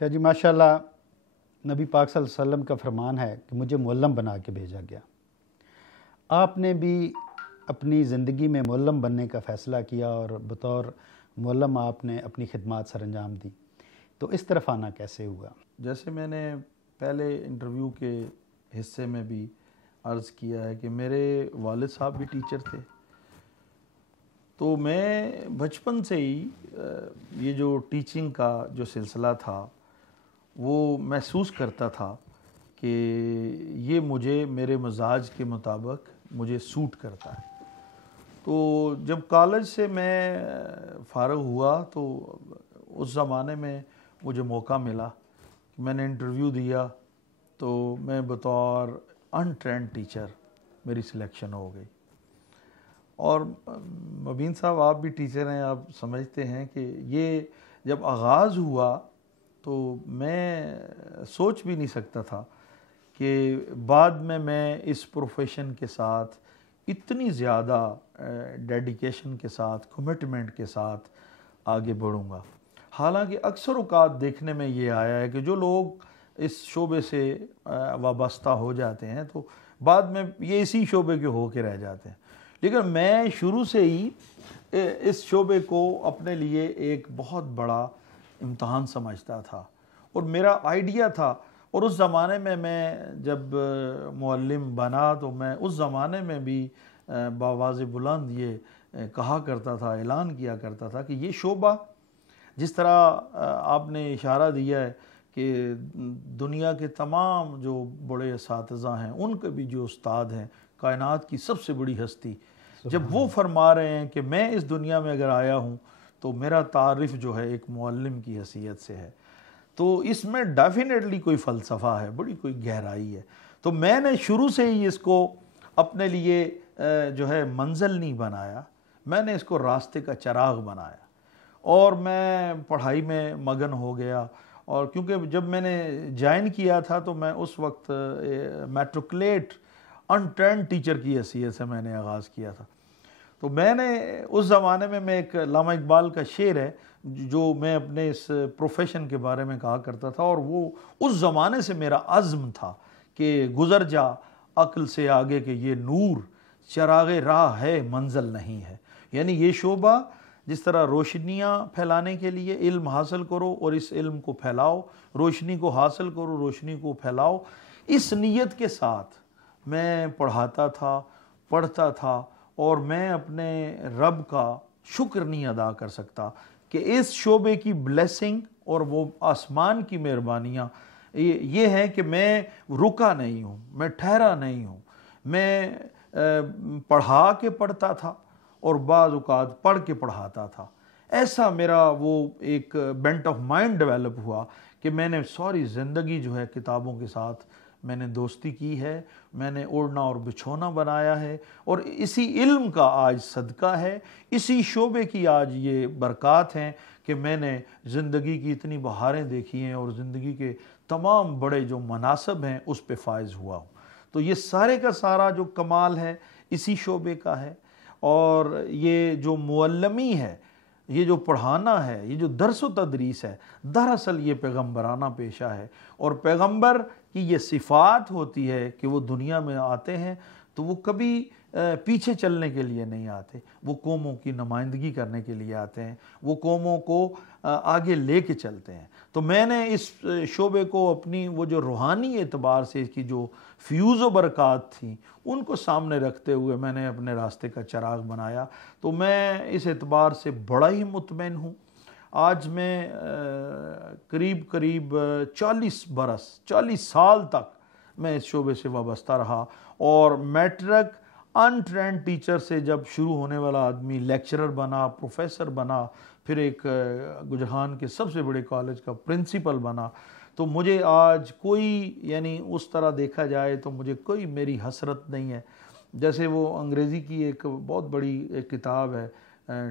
شاہ جی ماشاءاللہ، نبی پاک صلی اللہ علیہ وسلم کا فرمان ہے کہ مجھے معلم بنا کے بھیجا گیا۔ آپ نے بھی اپنی زندگی میں معلم بننے کا فیصلہ کیا اور بطور معلم آپ نے اپنی خدمات سر انجام دی، تو اس طرف آنا کیسے ہوا؟ جیسے میں نے پہلے انٹرویو کے حصے میں بھی عرض کیا ہے کہ میرے والد صاحب بھی ٹیچر تھے، تو میں بچپن سے ہی یہ جو ٹیچنگ کا جو سلسلہ تھا وہ محسوس کرتا تھا کہ یہ مجھے میرے مزاج کے مطابق مجھے سوٹ کرتا ہے۔ تو جب کالج سے میں فارغ ہوا تو اس زمانے میں مجھے موقع ملا کہ میں نے انٹرویو دیا، تو میں بطور انٹرینڈ ٹیچر میری سلیکشن ہو گئی۔ اور مبین صاحب آپ بھی ٹیچر ہیں، آپ سمجھتے ہیں کہ یہ جب آغاز ہوا تو میں سوچ بھی نہیں سکتا تھا کہ بعد میں اس پروفیشن کے ساتھ اتنی زیادہ ڈیڈیکیشن کے ساتھ، کمٹمنٹ کے ساتھ آگے بڑھوں گا۔ حالانکہ اکثر اوقات دیکھنے میں یہ آیا ہے کہ جو لوگ اس شعبے سے وابستہ ہو جاتے ہیں تو بعد میں یہ اسی شعبے کے ہو کے رہ جاتے ہیں، لیکن میں شروع سے ہی اس شعبے کو اپنے لیے ایک بہت بڑا امتحان سمجھتا تھا اور میرا آئیڈیا تھا۔ اور اس زمانے میں جب معلم بنا تو میں اس زمانے میں بھی بآواز بلند یہ کہا کرتا تھا، اعلان کیا کرتا تھا کہ یہ شعبہ جس طرح آپ نے اشارہ دیا ہے کہ دنیا کے تمام جو بڑے اساتذہ ہیں ان کے بھی جو استاد ہیں، کائنات کی سب سے بڑی ہستی، جب وہ فرما رہے ہیں کہ میں اس دنیا میں اگر آیا ہوں تو میرا تعارف جو ہے ایک معلم کی حیثیت سے ہے، تو اس میں ڈیفینیٹلی کوئی فلسفہ ہے، بڑی کوئی گہرائی ہے۔ تو میں نے شروع سے ہی اس کو اپنے لیے جو ہے منزل نہیں بنایا، میں نے اس کو راستے کا چراغ بنایا اور میں پڑھائی میں مگن ہو گیا۔ اور کیونکہ جب میں نے جوائن کیا تھا تو میں اس وقت میٹرکلیٹ انٹرینڈ ٹیچر کی حیثیت سے میں نے آغاز کیا تھا۔ تو میں نے اس زمانے میں ایک علامہ اقبال کا شعر ہے جو میں اپنے اس پروفیشن کے بارے میں کہا کرتا تھا، اور وہ اس زمانے سے میرا عزم تھا کہ گزر جا عقل سے آگے کہ یہ نور چراغ راہ ہے منزل نہیں ہے۔ یعنی یہ شعبہ جس طرح روشنیاں پھیلانے کے لیے علم حاصل کرو اور اس علم کو پھیلاؤ، روشنی کو حاصل کرو، روشنی کو پھیلاؤ، اس نیت کے ساتھ میں پڑھاتا تھا، پڑھتا تھا، اور میں اپنے رب کا شکر نہیں ادا کر سکتا کہ اس شعبے کی بلیسنگ اور وہ آسمان کی مہربانیاں یہ ہے کہ میں رکا نہیں ہوں، میں ٹھہرا نہیں ہوں، میں پڑھا کے پڑھتا تھا اور بعض اوقات پڑھ کے پڑھاتا تھا۔ ایسا میرا وہ ایک بینٹ آف مائنڈ ڈیولپ ہوا کہ میں نے ساری زندگی جو ہے کتابوں کے ساتھ میں نے دوستی کی ہے، میں نے اوڑھنا اور بچھونا بنایا ہے، اور اسی علم کا آج صدقہ ہے، اسی شعبے کی آج یہ برکات ہیں کہ میں نے زندگی کی اتنی بہاریں دیکھی ہیں اور زندگی کے تمام بڑے جو مناصب ہیں اس پہ فائز ہوا ہوں۔ تو یہ سارے کا سارا جو کمال ہے اسی شعبے کا ہے، اور یہ جو معلمی ہے، یہ جو پڑھانا ہے، یہ جو درس و تدریس ہے، دراصل یہ پیغمبرانہ پیشہ ہے، اور پیغمبر کی یہ صفات ہوتی ہے کہ وہ دنیا میں آتے ہیں تو وہ کبھی پیچھے چلنے کے لیے نہیں آتے، وہ قوموں کی نمائندگی کرنے کے لیے آتے ہیں، وہ قوموں کو آگے لے کے چلتے ہیں۔ تو میں نے اس شعبے کو اپنی وہ جو روحانی اعتبار سے اس کی جو فیوز و برکات تھیں ان کو سامنے رکھتے ہوئے میں نے اپنے راستے کا چراغ بنایا۔ تو میں اس اعتبار سے بڑا ہی مطمئن ہوں۔ آج میں قریب 40 سال تک میں اس شعبے سے وابستہ رہا، اور میٹرک انٹرینڈ ٹیچر سے جب شروع ہونے والا آدمی لیکچرر بنا، پروفیسر بنا، پھر ایک گجران کے سب سے بڑے کالج کا پرنسپل بنا، تو مجھے آج کوئی یعنی اس طرح دیکھا جائے تو مجھے کوئی میری حسرت نہیں ہے۔ جیسے وہ انگریزی کی ایک بہت بڑی ایک کتاب ہے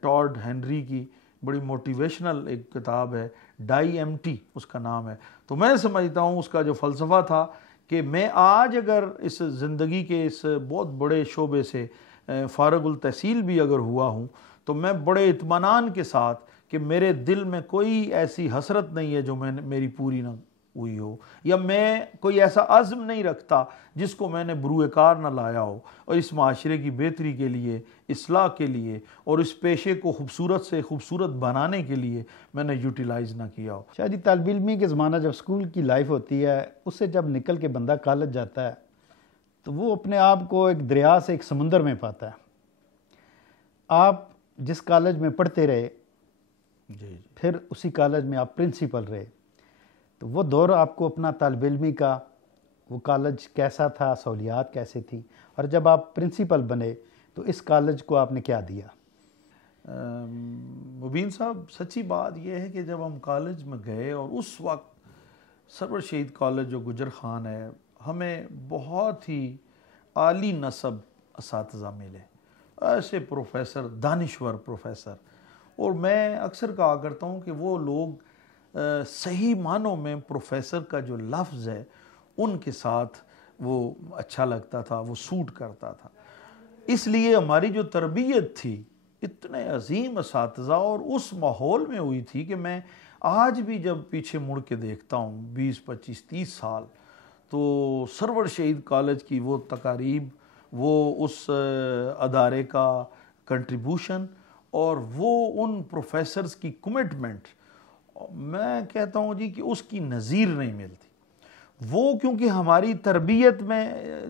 ٹاڈ ہنری کی، بڑی موٹیویشنل ایک کتاب ہے، ڈائی ایم ٹی اس کا نام ہے۔ تو میں سمجھتا ہوں اس کا جو فلسفہ تھا کہ میں آج اگر اس زندگی کے اس بہت بڑے شعبے سے فارغ التحصیل بھی اگر ہوا ہوں تو میں بڑے اطمینان کے ساتھ کہ میرے دل میں کوئی ایسی حسرت نہیں ہے جو میری پوری نہ ہوئی ہو، یا میں کوئی ایسا عزم نہیں رکھتا جس کو میں نے بروئے کار نہ لایا ہو، اور اس معاشرے کی بہتری کے لیے، اصلاح کے لیے، اور اس پیشے کو خوبصورت سے خوبصورت بنانے کے لیے میں نے یوٹیلائز نہ کیا ہو۔ شاید جی طالب علمی کے زمانہ جب اسکول کی لائف ہوتی ہے، اس سے جب نکل کے بندہ کالج جاتا ہے تو وہ اپنے آپ کو ایک دریا سے ایک سمندر میں پاتا ہے۔ آپ جس کالج میں پڑھتے رہے، جی پھر اسی کالج میں آپ پرنسپل رہے، تو وہ دور آپ کو اپنا طالب علمی کا، وہ کالج کیسا تھا، سہولیات کیسے تھی، اور جب آپ پرنسپل بنے تو اس کالج کو آپ نے کیا دیا؟ مبین صاحب، سچی بات یہ ہے کہ جب ہم کالج میں گئے، اور اس وقت سرور شہید کالج جو گجر خان ہے، ہمیں بہت ہی عالی نسب اساتذہ ملے، ایسے پروفیسر، دانشور پروفیسر، اور میں اکثر کہا کرتا ہوں کہ وہ لوگ صحیح معنوں میں پروفیسر کا جو لفظ ہے ان کے ساتھ وہ اچھا لگتا تھا، وہ سوٹ کرتا تھا۔ اس لیے ہماری جو تربیت تھی اتنے عظیم اساتذہ اور اس ماحول میں ہوئی تھی کہ میں آج بھی جب پیچھے مڑ کے دیکھتا ہوں 20 25 30 سال، تو سرور شہید کالج کی وہ تقاریب، وہ اس ادارے کا کنٹریبیوشن، اور وہ ان پروفیسرز کی کمٹمنٹ، میں کہتا ہوں جی کہ اس کی نظیر نہیں ملتی۔ وہ کیونکہ ہماری تربیت میں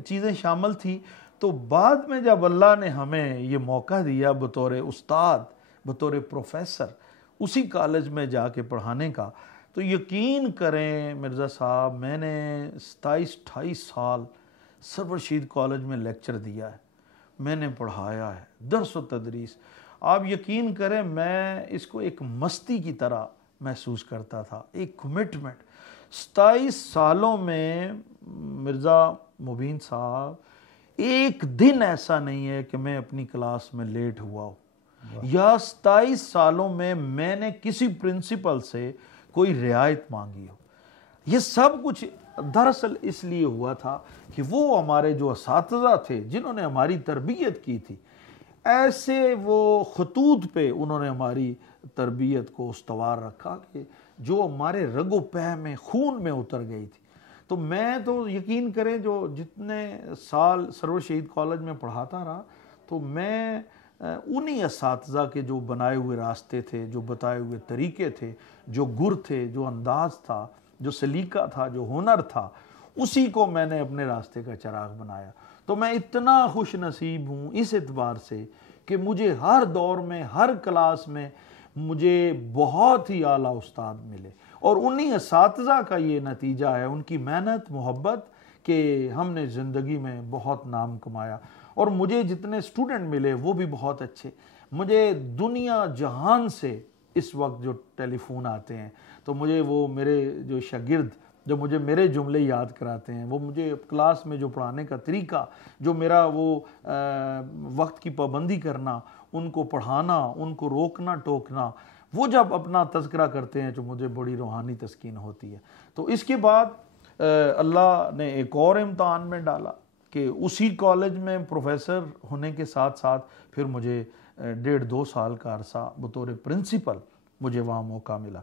چیزیں شامل تھی، تو بعد میں جب اللہ نے ہمیں یہ موقع دیا بطور استاد، بطور پروفیسر اسی کالج میں جا کے پڑھانے کا، تو یقین کریں مرزا صاحب، میں نے 27-28 سال سرور شہید کالج میں لیکچر دیا ہے، میں نے پڑھایا ہے، درس و تدریس۔ آپ یقین کریں میں اس کو ایک مستی کی طرح محسوس کرتا تھا، ایک کمٹمنٹ۔ 27 سالوں میں مرزا مبین صاحب ایک دن ایسا نہیں ہے کہ میں اپنی کلاس میں لیٹ ہوا ہوں، یا 27 سالوں میں میں نے کسی پرنسپل سے کوئی رعایت مانگی ہو۔ یہ سب کچھ دراصل اس لیے ہوا تھا کہ وہ ہمارے جو اساتذہ تھے جنہوں نے ہماری تربیت کی تھی، ایسے وہ خطوط پہ انہوں نے ہماری تربیت کو استوار رکھا کہ جو ہمارے رگ و پے میں، خون میں اتر گئی تھی۔ تو میں تو یقین کریں جو جتنے سال سرور شہید کالج میں پڑھاتا رہا، تو میں انہی اساتذہ کے جو بنائے ہوئے راستے تھے، جو بتائے ہوئے طریقے تھے، جو گر تھے، جو انداز تھا، جو سلیقہ تھا، جو ہنر تھا، اسی کو میں نے اپنے راستے کا چراغ بنایا۔ تو میں اتنا خوش نصیب ہوں اس اعتبار سے کہ مجھے ہر دور میں، ہر کلاس میں مجھے بہت ہی اعلیٰ استاد ملے، اور انہی اساتذہ کا یہ نتیجہ ہے، ان کی محنت، محبت، کہ ہم نے زندگی میں بہت نام کمایا۔ اور مجھے جتنے اسٹوڈنٹ ملے وہ بھی بہت اچھے۔ مجھے دنیا جہان سے اس وقت جو ٹیلی فون آتے ہیں، تو مجھے وہ میرے جو شاگرد جو مجھے میرے جملے یاد کراتے ہیں، وہ مجھے کلاس میں جو پڑھانے کا طریقہ، جو میرا وہ وقت کی پابندی کرنا، ان کو پڑھانا، ان کو روکنا ٹوکنا، وہ جب اپنا تذکرہ کرتے ہیں تو مجھے بڑی روحانی تسکین ہوتی ہے۔ تو اس کے بعد اللہ نے ایک اور امتحان میں ڈالا کہ اسی کالج میں پروفیسر ہونے کے ساتھ ساتھ پھر مجھے 1.5-2 سال کا عرصہ بطور پرنسپل مجھے وہاں موقع ملا۔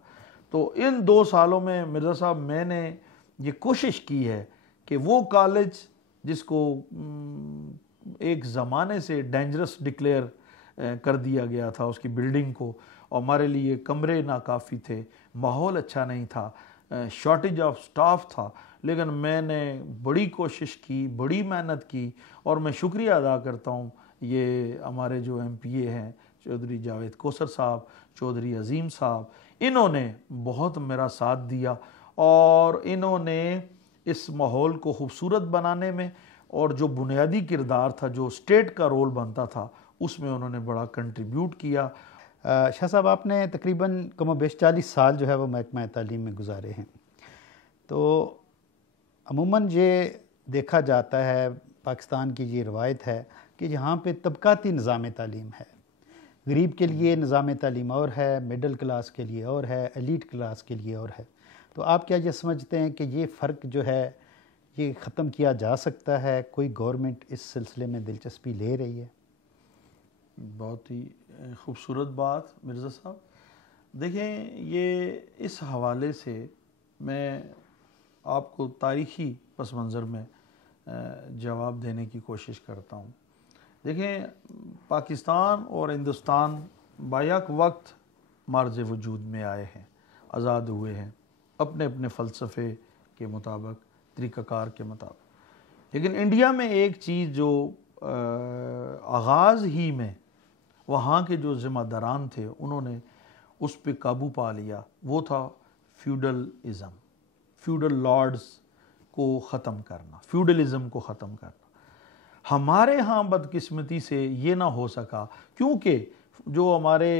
تو ان 2 سالوں میں مرزا صاحب میں نے یہ کوشش کی ہے کہ وہ کالج جس کو ایک زمانے سے ڈینجرس ڈکلیئر کر دیا گیا تھا، اس کی بلڈنگ کو، اور ہمارے لیے کمرے ناکافی تھے، ماحول اچھا نہیں تھا، شارٹیج آف سٹاف تھا، لیکن میں نے بڑی کوشش کی، بڑی محنت کی، اور میں شکریہ ادا کرتا ہوں یہ ہمارے جو ایم پی اے ہیں چودھری جاوید کوثر صاحب، چودھری عظیم صاحب، انہوں نے بہت میرا ساتھ دیا، اور انہوں نے اس ماحول کو خوبصورت بنانے میں، اور جو بنیادی کردار تھا، جو اسٹیٹ کا رول بنتا تھا، اس میں انہوں نے بڑا کنٹریبیوٹ کیا۔ شاہ صاحب، آپ نے تقریباً کم و بیش 40 سال جو ہے وہ محکمہ تعلیم میں گزارے ہیں، تو عموماً یہ دیکھا جاتا ہے، پاکستان کی یہ روایت ہے کہ یہاں پہ طبقاتی نظام تعلیم ہے۔ غریب کے لیے نظام تعلیم اور ہے، مڈل کلاس کے لیے اور ہے، ایلیٹ کلاس کے لیے اور ہے۔ تو آپ کیا یہ سمجھتے ہیں کہ یہ فرق جو ہے یہ ختم کیا جا سکتا ہے؟ کوئی گورنمنٹ اس سلسلے میں دلچسپی لے رہی ہے؟ بہت ہی خوبصورت بات مرزا صاحب۔ دیکھیں یہ اس حوالے سے میں آپ کو تاریخی پس منظر میں جواب دینے کی کوشش کرتا ہوں. دیکھیں پاکستان اور ہندوستان بیک وقت معرض وجود میں آئے ہیں، آزاد ہوئے ہیں اپنے اپنے فلسفے کے مطابق، طریقہ کار کے مطابق. لیکن انڈیا میں ایک چیز جو آغاز ہی میں وہاں کے جو ذمہ داران تھے انہوں نے اس پہ قابو پا لیا، وہ تھا فیوڈلزم، فیوڈل لارڈز کو ختم کرنا، فیوڈلزم کو ختم کرنا. ہمارے ہاں بدقسمتی سے یہ نہ ہو سکا، کیونکہ جو ہمارے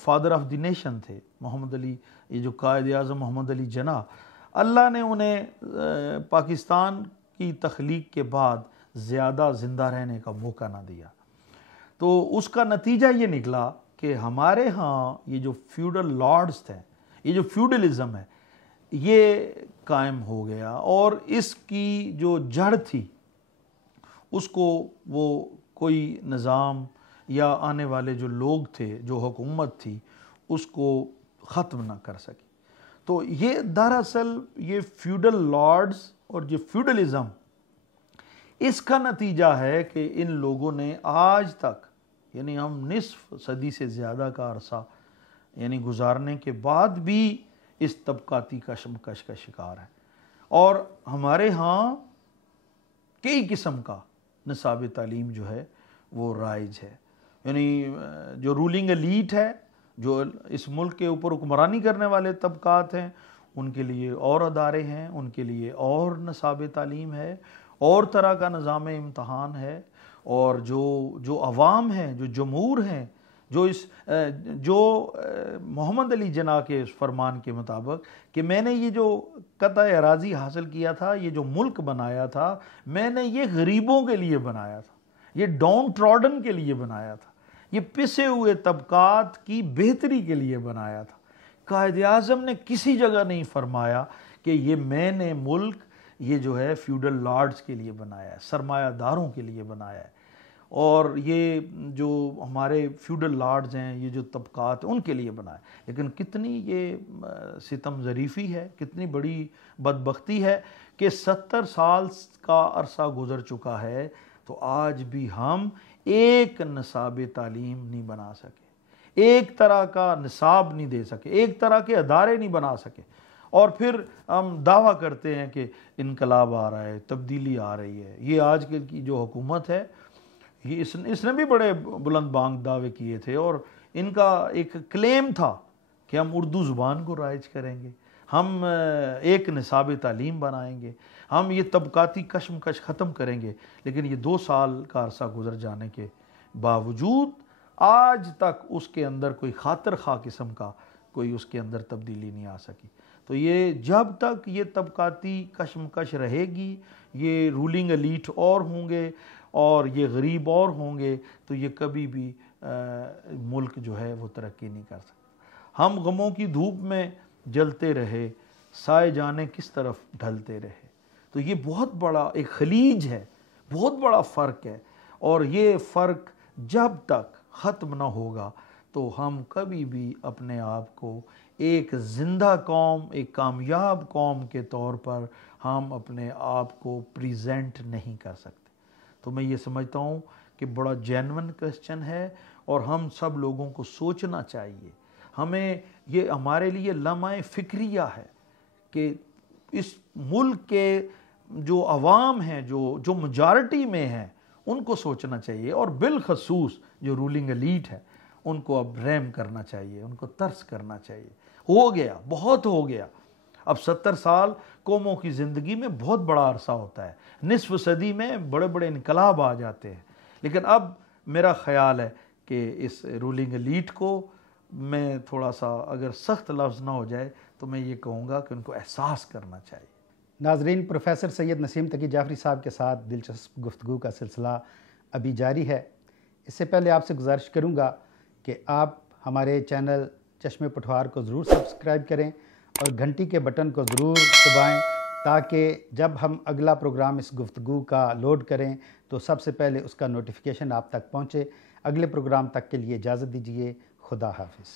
فادر آف دی نیشن تھے محمد علی، یہ جو قائد اعظم محمد علی جناح، اللہ نے انہیں پاکستان کی تخلیق کے بعد زیادہ زندہ رہنے کا موقع نہ دیا. تو اس کا نتیجہ یہ نکلا کہ ہمارے ہاں یہ جو فیوڈل لارڈز تھے، یہ جو فیوڈلزم ہے یہ قائم ہو گیا، اور اس کی جو جڑ تھی اس کو وہ کوئی نظام یا آنے والے جو لوگ تھے، جو حکومت تھی، اس کو ختم نہ کر سکی. تو یہ دراصل یہ فیوڈل لارڈز اور یہ فیوڈلزم، اس کا نتیجہ ہے کہ ان لوگوں نے آج تک، یعنی ہم نصف صدی سے زیادہ کا عرصہ یعنی گزارنے کے بعد بھی اس طبقاتی کشمکش کا شکار ہے. اور ہمارے ہاں کئی قسم کا نصاب تعلیم جو ہے وہ رائج ہے. یعنی جو رولنگ ایلیٹ ہے، جو اس ملک کے اوپر حکمرانی کرنے والے طبقات ہیں، ان کے لیے اور ادارے ہیں، ان کے لیے اور نصاب تعلیم ہے، اور طرح کا نظام امتحان ہے. اور جو عوام ہیں، جو جمہور ہیں، جو محمد علی جناح کے اس فرمان کے مطابق کہ میں نے یہ جو قطع اراضی حاصل کیا تھا، یہ جو ملک بنایا تھا، میں نے یہ غریبوں کے لیے بنایا تھا، یہ ڈاؤن ٹراڈن کے لیے بنایا تھا، یہ پسے ہوئے طبقات کی بہتری کے لیے بنایا تھا. قائد اعظم نے کسی جگہ نہیں فرمایا کہ یہ میں نے ملک یہ جو ہے فیوڈل لارڈز کے لیے بنایا ہے، سرمایہ داروں کے لیے بنایا ہے، اور یہ جو ہمارے فیوڈل لارڈز ہیں، یہ جو طبقات ہیں، ان کے لیے بنایا. لیکن کتنی یہ ستم ظریفی ہے، کتنی بڑی بدبختی ہے کہ 70 سال کا عرصہ گزر چکا ہے تو آج بھی ہم ایک نصاب تعلیم نہیں بنا سکے، ایک طرح کا نصاب نہیں دے سکے، ایک طرح کے ادارے نہیں بنا سکے. اور پھر ہم دعویٰ کرتے ہیں کہ انقلاب آ رہا ہے، تبدیلی آ رہی ہے. یہ آج کل کی جو حکومت ہے، اس نے بھی بڑے بلند بانگ دعوے کیے تھے، اور ان کا ایک کلیم تھا کہ ہم اردو زبان کو رائج کریں گے، ہم ایک نصاب تعلیم بنائیں گے، ہم یہ طبقاتی کشمکش ختم کریں گے. لیکن یہ 2 سال کا عرصہ گزر جانے کے باوجود آج تک اس کے اندر کوئی خاطر خواہ قسم کا کوئی اس کے اندر تبدیلی نہیں آ سکی. تو یہ جب تک یہ طبقاتی کشمکش رہے گی، یہ رولنگ ایلیٹ اور ہوں گے اور یہ غریب اور ہوں گے، تو یہ کبھی بھی ملک جو ہے وہ ترقی نہیں کر سکتا. ہم غموں کی دھوپ میں جلتے رہے، سائے جانے کس طرف ڈھلتے رہے. تو یہ بہت بڑا ایک خلیج ہے، بہت بڑا فرق ہے، اور یہ فرق جب تک ختم نہ ہوگا تو ہم کبھی بھی اپنے آپ کو ایک زندہ قوم، ایک کامیاب قوم کے طور پر ہم اپنے آپ کو پریزنٹ نہیں کر سکتے. تو میں یہ سمجھتا ہوں کہ بڑا جینون کوسچن ہے، اور ہم سب لوگوں کو سوچنا چاہیے. ہمیں یہ ہمارے لیے لمحہ فکریہ ہے کہ اس ملک کے جو عوام ہیں، جو میجارٹی میں ہیں، ان کو سوچنا چاہیے، اور بالخصوص جو رولنگ ایلیٹ ہے ان کو اب رحم کرنا چاہیے، ان کو ترس کرنا چاہیے. ہو گیا، بہت ہو گیا. اب 70 سال قوموں کی زندگی میں بہت بڑا عرصہ ہوتا ہے، نصف صدی میں بڑے بڑے انقلاب آ جاتے ہیں. لیکن اب میرا خیال ہے کہ اس رولنگ ایلیٹ کو میں تھوڑا سا اگر سخت لفظ نہ ہو جائے تو میں یہ کہوں گا کہ ان کو احساس کرنا چاہیے. ناظرین، پروفیسر سید نسیم تقی جعفری صاحب کے ساتھ دلچسپ گفتگو کا سلسلہ ابھی جاری ہے. اس سے پہلے آپ سے گزارش کروں گا کہ آپ ہمارے چینل چشم پٹھوار کو ضرور سبسکرائب کریں اور گھنٹی کے بٹن کو ضرور دبائیں، تاکہ جب ہم اگلا پروگرام اس گفتگو کا لوڈ کریں تو سب سے پہلے اس کا نوٹیفیکیشن آپ تک پہنچے. اگلے پروگرام تک کے لیے اجازت دیجیے. خدا حافظ.